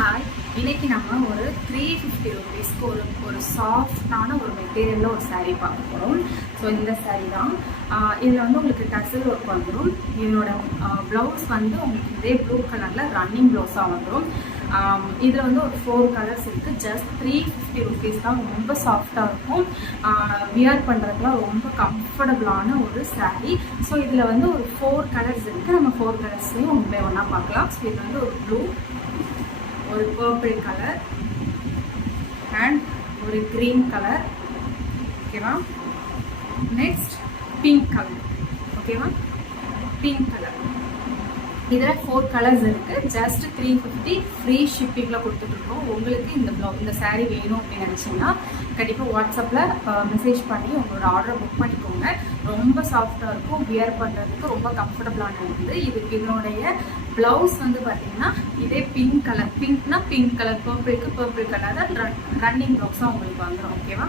Hi, இன்னைக்கு நம்ம ஒரு 350 ருபீஸ்க்கு ஒரு சாஃப்டான ஒரு மெட்டீரியலில் ஒரு சாரீ பார்க்க போகிறோம். ஸோ இந்த சாரீ தான். இதில் வந்து உங்களுக்கு டசல் ஒர்க் வந்துடும். இதனோட ப்ளவுஸ் வந்து உங்களுக்கு இதே ப்ளூ கலரில் ரன்னிங் ப்ளவுஸாக வந்துடும். இதில் வந்து ஒரு 4 கலர்ஸ் இருக்குது. ஜஸ்ட் 350 ருபீஸ் தான். ரொம்ப சாஃப்டாக இருக்கும். வியர் பண்ணுறதுலாம் ரொம்ப கம்ஃபர்டபுளான ஒரு சாரீ. ஸோ இதில் வந்து ஒரு 4 கலர்ஸ் இருக்குது. நம்ம 4 கலர்ஸ்லையும் ஒன்றே ஒன்றா பார்க்கலாம். ஸோ இது வந்து ஒரு ப்ளூ, ஒரு பர்பிள் கலர் அண்ட் ஒரு கிரீன் கலர், ஓகேவா. நெக்ஸ்ட் பிங்க் கலர், ஓகேவா. Pink colour. இதில் 4 கலர்ஸ் இருக்குது. ஜஸ்ட் 350 ஃப்ரீ ஷிப்பிங்கில் கொடுத்துட்ருக்கோம். உங்களுக்கு இந்த சாரீ வேணும் அப்படின்னு நினச்சிங்கன்னா கண்டிப்பாக வாட்ஸ்அப்பில் மெசேஜ் பண்ணி உங்களோட ஆர்டரை புக் பண்ணிக்கோங்க. ரொம்ப சாஃப்டாக இருக்கும். வியர் பண்ணுறதுக்கு ரொம்ப கம்ஃபர்டபுளான இருக்குது. இதனுடைய ப்ளவுஸ் வந்து பார்த்தீங்கன்னா இதே பிங்க் கலர், பிங்க்னா பிங்க் கலர், பர்பிளுக்கு பர்பிள் கலர் ரன்னிங் ப்ளவுஸாக உங்களுக்கு வந்துடும், ஓகேவா.